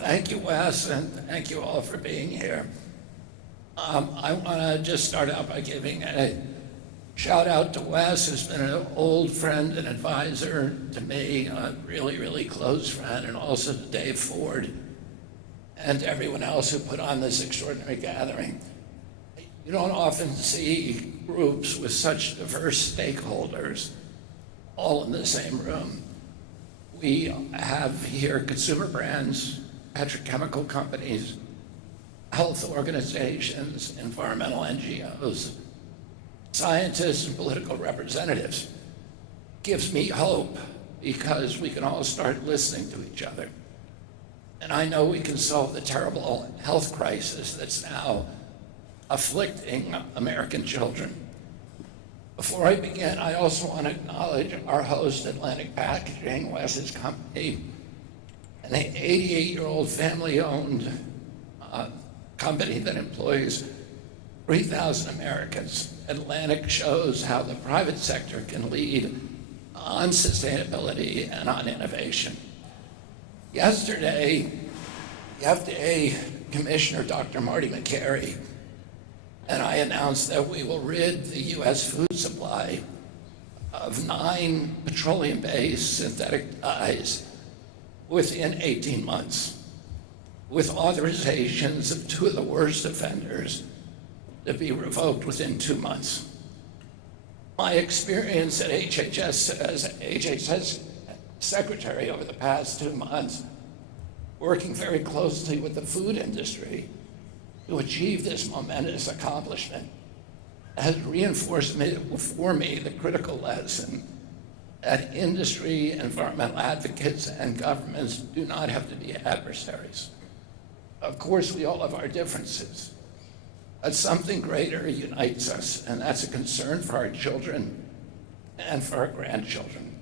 Thank you, Wes, and thank you all for being here. I want to just start out by giving a shout out to Wes, who's been an old friend and advisor to me, a really, really close friend, and also to Dave Ford and to everyone else who put on this extraordinary gathering. You don't often see groups with such diverse stakeholders all in the same room. We have here consumer brands, petrochemical companies, health organizations, environmental NGOs, scientists, and political representatives. Gives me hope because we can all start listening to each other. And I know we can solve the terrible health crisis that's now afflicting American children. Before I begin, I also want to acknowledge our host, Atlantic Packaging, Wes's company, an 88-year-old family-owned company that employs 3,000 Americans. Atlantic shows how the private sector can lead on sustainability and on innovation. Yesterday, the FDA Commissioner, Dr. Marty McCary, and I announced that we will rid the U.S. food supply of 9 petroleum-based synthetic dyes within 18 months, with authorizations of 2 of the worst offenders to be revoked within 2 months. My experience at HHS as HHS secretary over the past 2 months, working very closely with the food industry to achieve this momentous accomplishment, has reinforced for me the critical lesson that industry, environmental advocates, and governments do not have to be adversaries. Of course, we all have our differences, but something greater unites us, and that's a concern for our children and for our grandchildren.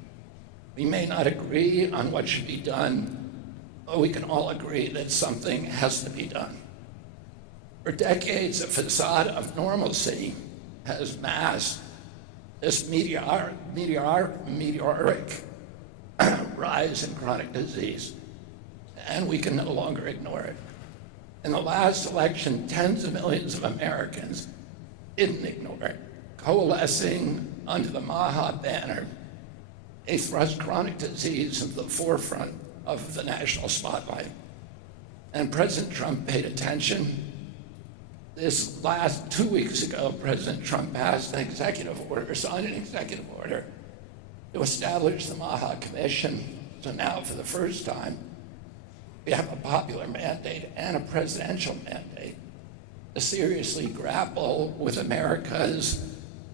We may not agree on what should be done, but we can all agree that something has to be done. For decades, a facade of normalcy has masked this meteoric rise in chronic disease, and we can no longer ignore it. In the last election, tens of millions of Americans didn't ignore it. Coalescing under the MAHA banner, they thrust chronic disease into the forefront of the national spotlight. And President Trump paid attention. This last 2 weeks ago, President Trump passed an executive order, signed an executive order to establish the MAHA Commission. So now, for the first time, we have a popular mandate and a presidential mandate to seriously grapple with America's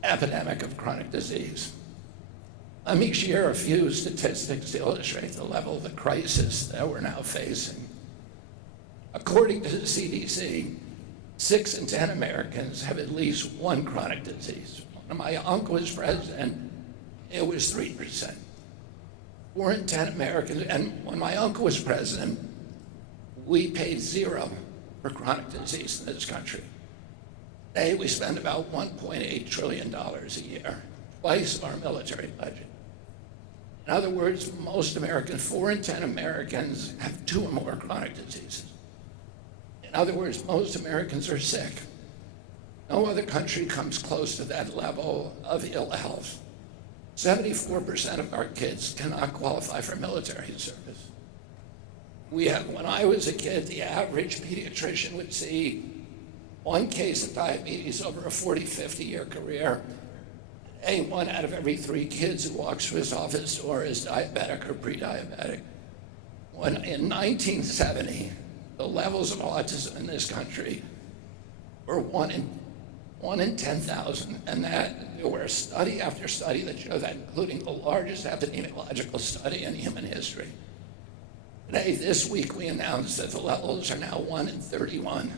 epidemic of chronic disease. Let me share a few statistics to illustrate the level of the crisis that we're now facing. According to the CDC, 6 in 10 Americans have at least one chronic disease. When my uncle was president, it was 3%. 4 in 10 Americans, and when my uncle was president, we paid 0 for chronic disease in this country. Today, we spend about $1.8 trillion a year, twice our military budget. In other words, most Americans, 4 in 10 Americans have 2 or more chronic diseases. In other words, most Americans are sick. No other country comes close to that level of ill health. 74% of our kids cannot qualify for military service. When I was a kid, the average pediatrician would see 1 case of diabetes over a 40, 50-year career. Today, 1 out of every 3 kids who walks through his office door is diabetic or pre-diabetic. When in 1970, the levels of autism in this country were 1 in 10,000, and that there were study after study that showed that, including the largest epidemiological study in human history. Today, this week, we announced that the levels are now 1 in 31,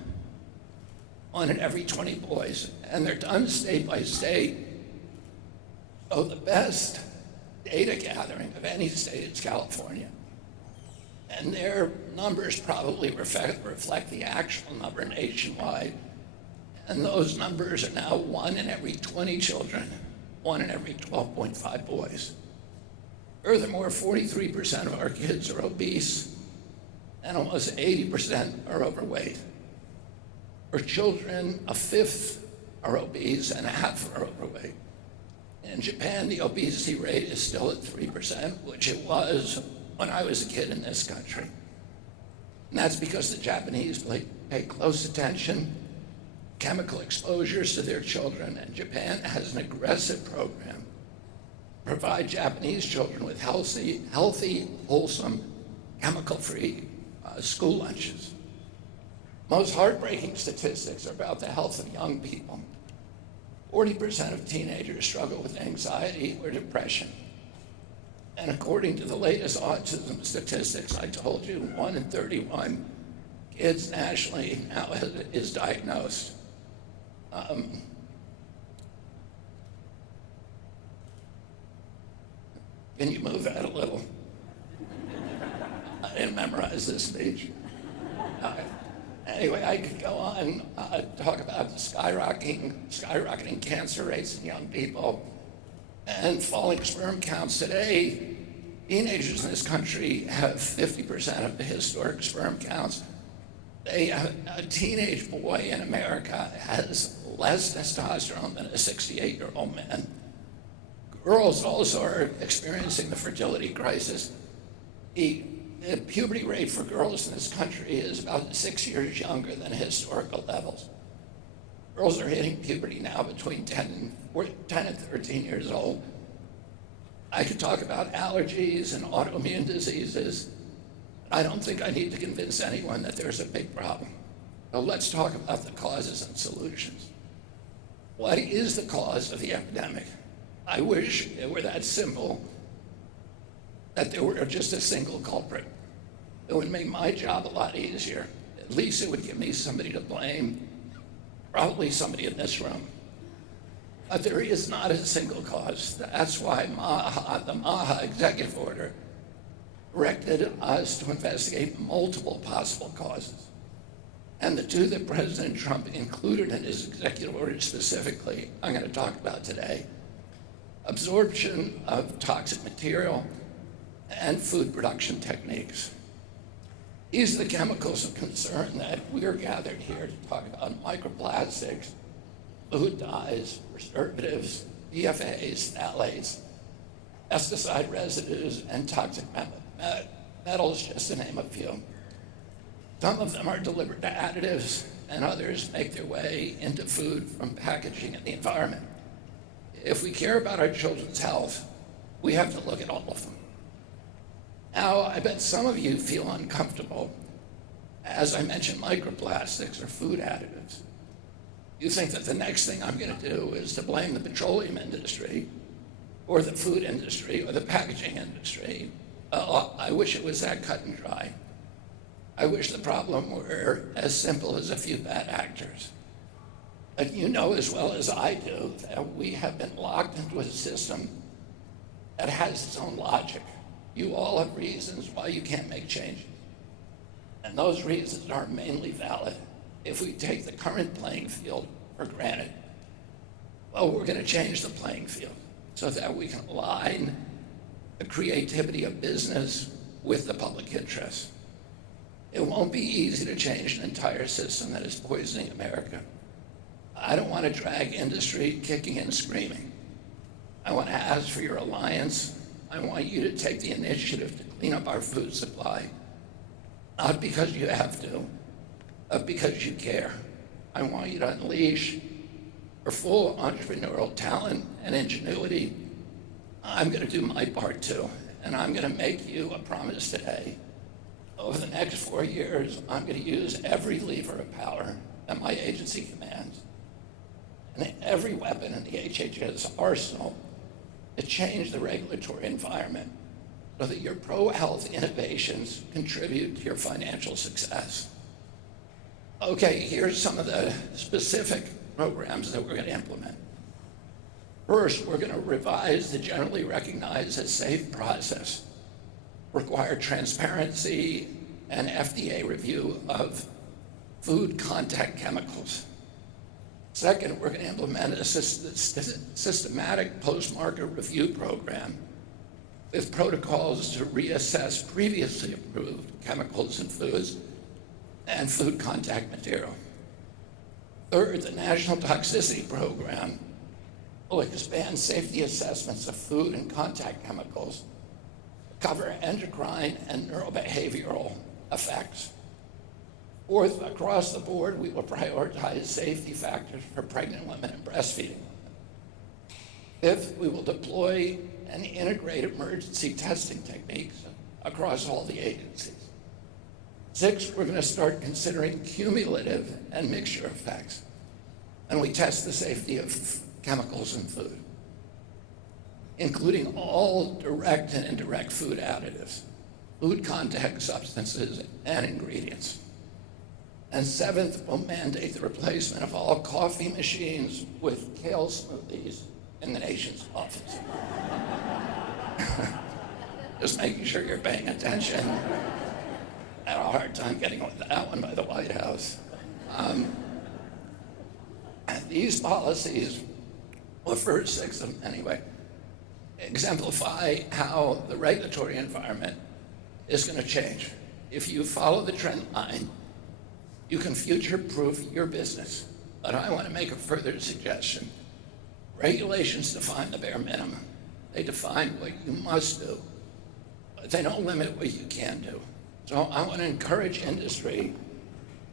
1 in every 20 boys, and they're done state by state. So the best data gathering of any state is California. And their numbers probably reflect the actual number nationwide. And those numbers are now 1 in every 20 children, 1 in every 12.5 boys. Furthermore, 43% of our kids are obese. and almost 80% are overweight. For children, a fifth are obese and half are overweight. In Japan, the obesity rate is still at 3%, which it was when I was a kid in this country. And that's because the Japanese pay close attention, chemical exposures to their children, and Japan has an aggressive program to provide Japanese children with healthy, wholesome, chemical-free school lunches. Most heartbreaking statistics are about the health of young people. 40% of teenagers struggle with anxiety or depression. And according to the latest autism statistics, I told you 1 in 31 kids nationally now is diagnosed. Can you move that a little? I didn't memorize this speech. Anyway, I could go on, talk about the skyrocketing cancer rates in young people and falling sperm counts. Today, teenagers in this country have 50% of the historic sperm counts. A teenage boy in America has less testosterone than a 68-year-old man. Girls also are experiencing the fertility crisis. The puberty rate for girls in this country is about 6 years younger than historical levels. Girls are hitting puberty now between 10 and 13 years old. I could talk about allergies and autoimmune diseases. I don't think I need to convince anyone that there's a big problem. So let's talk about the causes and solutions. What is the cause of the epidemic? I wish it were that simple, that there were just a single culprit. It would make my job a lot easier. At least it would give me somebody to blame, probably somebody in this room. But there is not a single cause. That's why the MAHA executive order directed us to investigate multiple possible causes. And the two that President Trump included in his executive order specifically, I'm going to talk about today: absorption of toxic material and food production techniques. These are the chemicals of concern that we're gathered here to talk about: microplastics, food dyes, preservatives, PFAs, phthalates, pesticide residues, and toxic metals, just to name a few. Some of them are delivered to additives, and others make their way into food from packaging and the environment. If we care about our children's health, we have to look at all of them. Now, I bet some of you feel uncomfortable as I mention microplastics or food additives. You think that the next thing I'm going to do is to blame the petroleum industry or the food industry or the packaging industry. I wish it was that cut and dry. I wish the problem were as simple as a few bad actors. But you know as well as I do that we have been locked into a system that has its own logic. You all have reasons why you can't make changes. And those reasons are mainly valid if we take the current playing field for granted. Well, we're going to change the playing field so that we can align the creativity of business with the public interest. It won't be easy to change an entire system that is poisoning America. I don't want to drag industry kicking and screaming. I want to ask for your alliance. I want you to take the initiative to clean up our food supply, not because you have to, but because you care. I want you to unleash your full entrepreneurial talent and ingenuity. I'm going to do my part too, and I'm going to make you a promise today. Over the next 4 years, I'm going to use every lever of power that my agency commands and every weapon in the HHS arsenal to change the regulatory environment so that your pro-health innovations contribute to your financial success. Okay, here's some of the specific programs that we're going to implement. First, we're going to revise the generally recognized as safe process, require transparency and FDA review of food contact chemicals. Second, we're going to implement a systematic post-market review program with protocols to reassess previously approved chemicals in foods and food contact material. Third, the National Toxicity Program will expand safety assessments of food and contact chemicals, cover endocrine and neurobehavioral effects. Fourth, across the board, we will prioritize safety factors for pregnant women and breastfeeding. Fifth, we will deploy and integrate emergency testing techniques across all the agencies. Sixth, we're going to start considering cumulative and mixture effects, and we test the safety of chemicals in food, including all direct and indirect food additives, food contact substances, and ingredients. And seventh, we'll mandate the replacement of all coffee machines with kale smoothies in the nation's office. Just making sure you're paying attention. I had a hard time getting with that one by the White House. These policies, well, the first six of them anyway, exemplify how the regulatory environment is going to change. If you follow the trend line, you can future-proof your business. But I want to make a further suggestion. Regulations define the bare minimum. They define what you must do, but they don't limit what you can do. So I want to encourage industry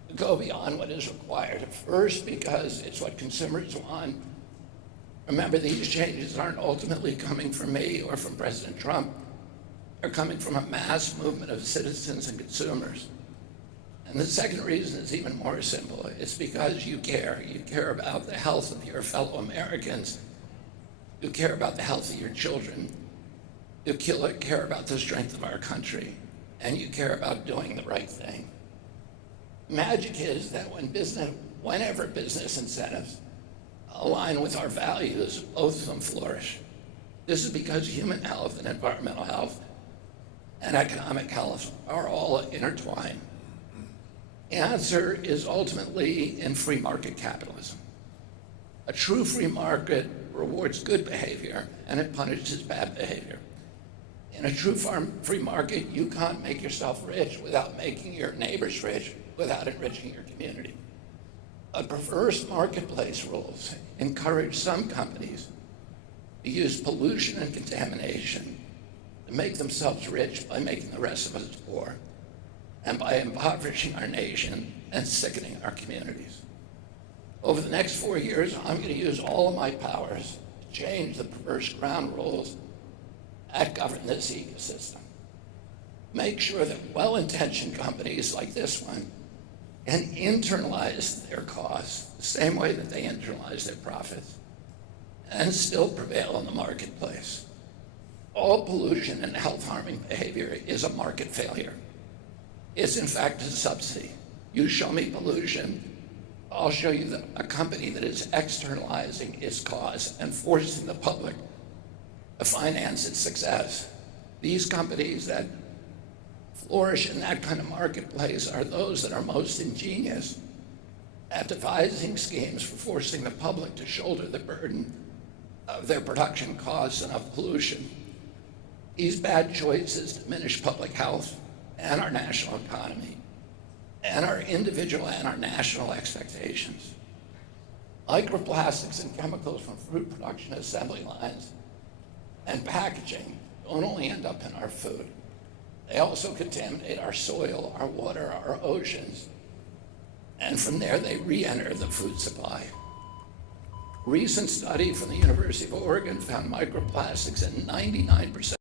to go beyond what is required. First, because it's what consumers want. Remember, these changes aren't ultimately coming from me or from President Trump. They're coming from a mass movement of citizens and consumers. And the second reason is even more simple. It's because you care. You care about the health of your fellow Americans. You care about the health of your children. You care about the strength of our country. And you care about doing the right thing. Magic is that whenever business incentives align with our values, both of them flourish. This is because human health and environmental health and economic health are all intertwined. The answer is ultimately in free market capitalism. A true free market rewards good behavior and it punishes bad behavior. In a true free market, you can't make yourself rich without making your neighbors rich, without enriching your community. But perverse marketplace rules encourage some companies to use pollution and contamination to make themselves rich by making the rest of us poor, and by impoverishing our nation and sickening our communities. Over the next 4 years, I'm going to use all of my powers to change the perverse ground rules that govern this ecosystem. Make sure that well-intentioned companies like this one can internalize their costs the same way that they internalize their profits and still prevail in the marketplace. All pollution and health-harming behavior is a market failure. It's in fact a subsidy. You show me pollution, I'll show you a company that is externalizing its costs and forcing the public to finance its success. These companies that flourish in that kind of marketplace are those that are most ingenious at devising schemes for forcing the public to shoulder the burden of their production costs and of pollution. These bad choices diminish public health and our national economy, and our individual and our national expectations. Microplastics and chemicals from fruit production assembly lines and packaging don't only end up in our food. They also contaminate our soil, our water, our oceans, and from there they re-enter the food supply. A recent study from the University of Oregon found microplastics in 99%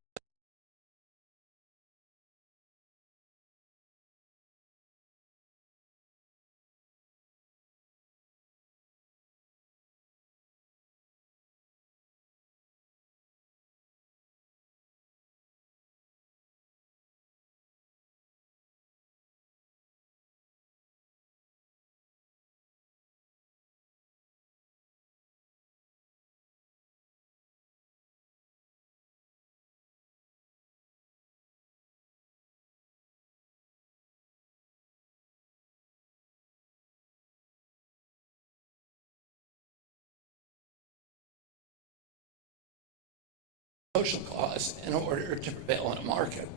social costs in order to prevail in a market.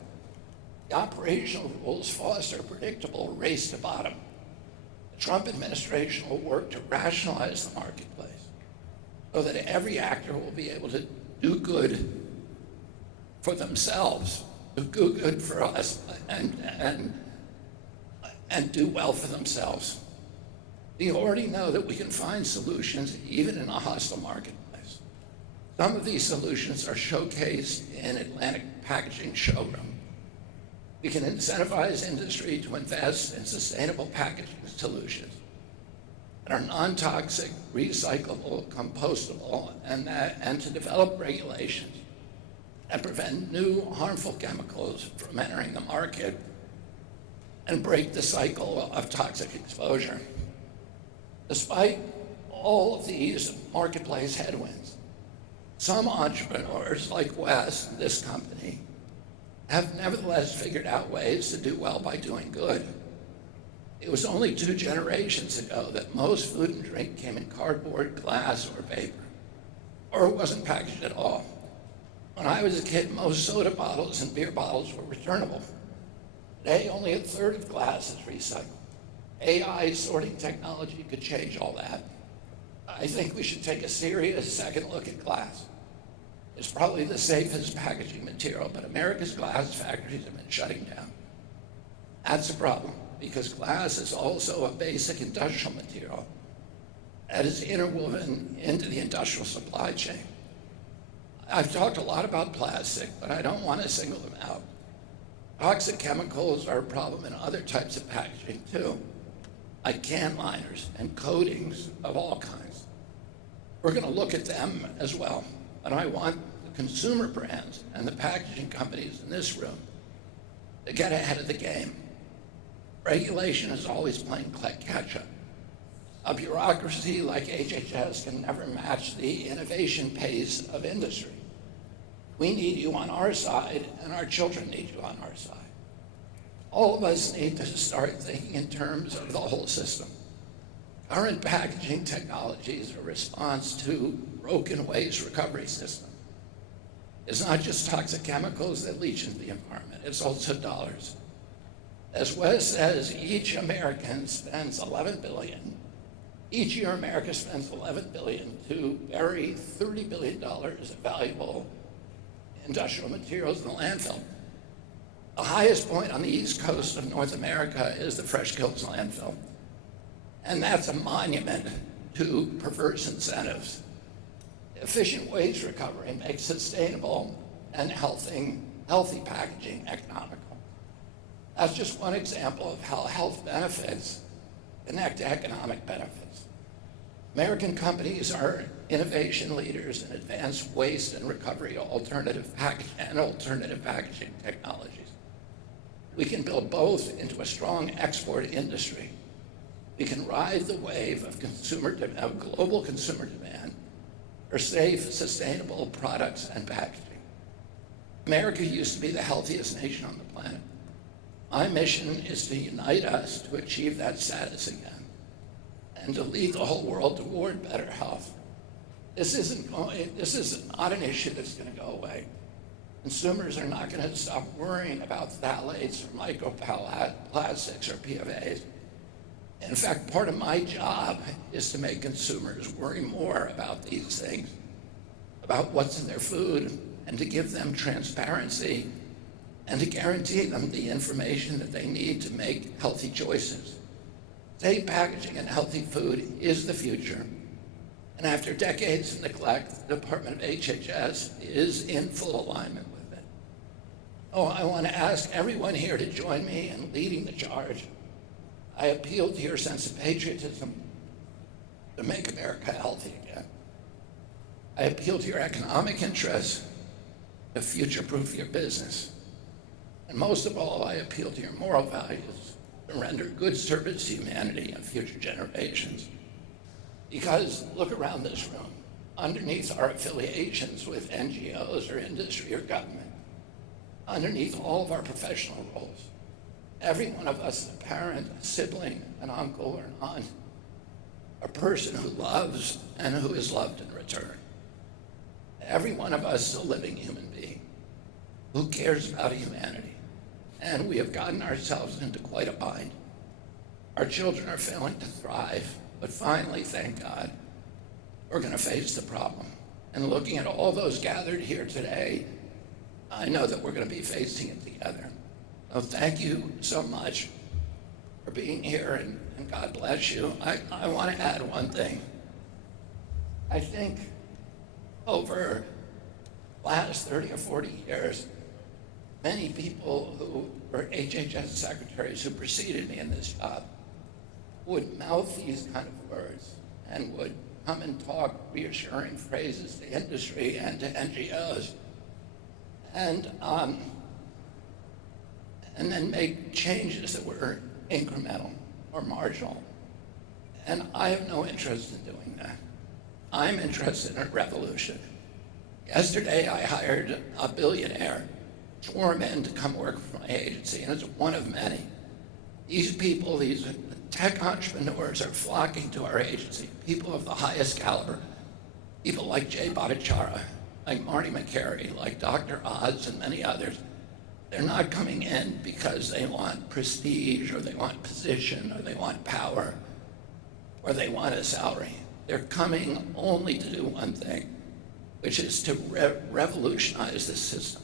The operational rules foster a predictable race to bottom. The Trump administration will work to rationalize the marketplace so that every actor will be able to do good for themselves, do good for us, and do well for themselves. We already know that we can find solutions even in a hostile marketplace. Some of these solutions are showcased in Atlantic Packaging Showroom. We can incentivize industry to invest in sustainable packaging solutions that are non-toxic, recyclable, compostable, and to develop regulations that prevent new harmful chemicals from entering the market and break the cycle of toxic exposure. Despite all of these marketplace headwinds, some entrepreneurs like Wes, this company, have nevertheless figured out ways to do well by doing good. It was only 2 generations ago that most food and drink came in cardboard, glass, or paper, or it wasn't packaged at all. When I was a kid, most soda bottles and beer bottles were returnable. Today, only a third of glass is recycled. AI sorting technology could change all that. I think we should take a serious second look at glass. It's probably the safest packaging material, but America's glass factories have been shutting down. That's a problem, because glass is also a basic industrial material that is interwoven into the industrial supply chain. I've talked a lot about plastic, but I don't want to single them out. Toxic chemicals are a problem in other types of packaging too, like can liners and coatings of all kinds. We're going to look at them as well, but I want the consumer brands and the packaging companies in this room to get ahead of the game. Regulation is always playing catch-up. A bureaucracy like HHS can never match the innovation pace of industry. We need you on our side, and our children need you on our side. All of us need to start thinking in terms of the whole system. Current packaging technologies are a response to broken waste recovery system. It's not just toxic chemicals that leach into the environment, it's also dollars. As Wes says, each year America spends $11 billion to bury $30 billion of valuable industrial materials in the landfill. The highest point on the east coast of North America is the Fresh Kills landfill. And that's a monument to perverse incentives. Efficient waste recovery makes sustainable and healthy packaging economical. That's just one example of how health benefits connect to economic benefits. American companies are innovation leaders in advanced waste and recovery alternative packaging technologies. We can build both into a strong export industry. We can ride the wave of global consumer demand for safe, sustainable products and packaging. America used to be the healthiest nation on the planet. My mission is to unite us to achieve that status again and to lead the whole world toward better health. This is not an issue that's going to go away. Consumers are not going to stop worrying about phthalates or microplastics or PFAS. In fact, part of my job is to make consumers worry more about these things, about what's in their food, and to give them transparency and to guarantee them the information that they need to make healthy choices. Safe packaging and healthy food is the future. And after decades of neglect, the Department of HHS is in full alignment with it. Oh, I want to ask everyone here to join me in leading the charge. I appeal to your sense of patriotism to make America healthy again. I appeal to your economic interests to future-proof your business. And most of all, I appeal to your moral values to render good service to humanity and future generations. Because look around this room, underneath our affiliations with NGOs or industry or government, underneath all of our professional roles, every one of us is a parent, a sibling, an uncle, or an aunt, a person who loves and who is loved in return. Every one of us is a living human being who cares about humanity. And we have gotten ourselves into quite a bind. Our children are failing to thrive, but finally, thank God, we're going to face the problem. And looking at all those gathered here today, I know that we're going to be facing it together. So thank you so much for being here, and God bless you. I want to add one thing. I think over the last 30 or 40 years, many people who were HHS secretaries who preceded me in this job would mouth these kind of words and would come and talk reassuring phrases to industry and to NGOs, and then make changes that were incremental or marginal. And I have no interest in doing that. I'm interested in a revolution. Yesterday, I hired a billionaire, swore him in to come work for my agency, and it's one of many. These people, these tech entrepreneurs are flocking to our agency, people of the highest caliber, people like Jay Bhattacharya, like Marty McCary, like Dr. Oz, and many others. They're not coming in because they want prestige, or they want position, or they want power, or they want a salary. They're coming only to do one thing, which is to revolutionize this system.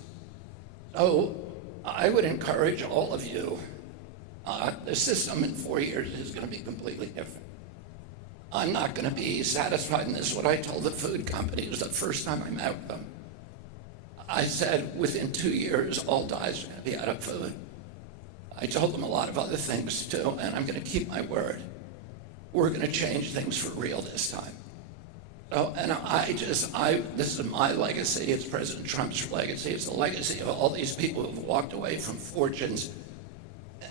So I would encourage all of you, the system in 4 years is going to be completely different. I'm not going to be satisfied, and this is what I told the food companies the first time I met with them. I said, within 2 years, all diets are going to be out of food. I told them a lot of other things too, and I'm going to keep my word. We're going to change things for real this time. So, and this is my legacy. It's President Trump's legacy. It's the legacy of all these people who have walked away from fortunes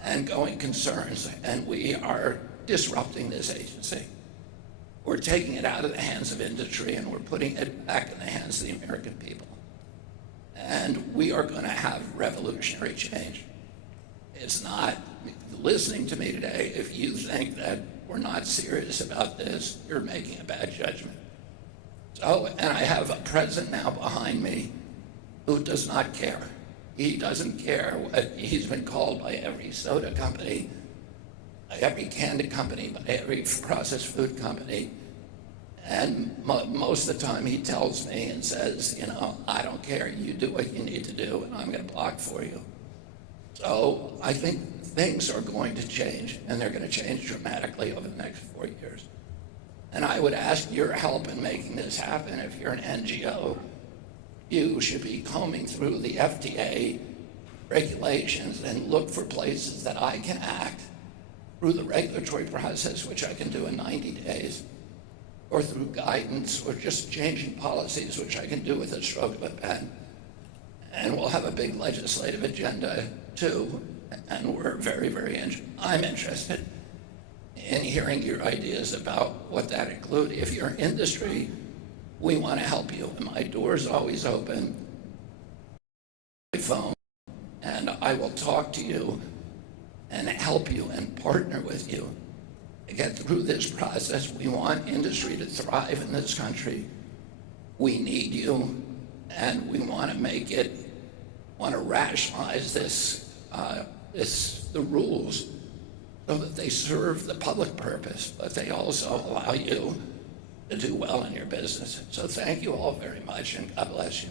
and going concerns, and we are disrupting this agency. We're taking it out of the hands of industry, and we're putting it back in the hands of the American people. And we are going to have revolutionary change. It's not, listening to me today, if you think that we're not serious about this, you're making a bad judgment. So, and I have a president now behind me who does not care. He doesn't care what he's been called by every soda company, by every candy company, by every processed food company. And most of the time he tells me and says, you know, I don't care, you do what you need to do, and I'm going to block for you. So I think things are going to change, and they're going to change dramatically over the next 4 years. And I would ask your help in making this happen. If you're an NGO, you should be combing through the FDA regulations and look for places that I can act through the regulatory process, which I can do in 90 days, or through guidance, or just changing policies, which I can do with a stroke of a pen. And we'll have a big legislative agenda too, and we're I'm interested in hearing your ideas about what that includes. If you're industry, we want to help you. And my door's always open, my phone, and I will talk to you and help you and partner with you to get through this process. We want industry to thrive in this country. We need you, and we want to rationalize the rules so that they serve the public purpose, but they also allow you to do well in your business. So thank you all very much, and God bless you.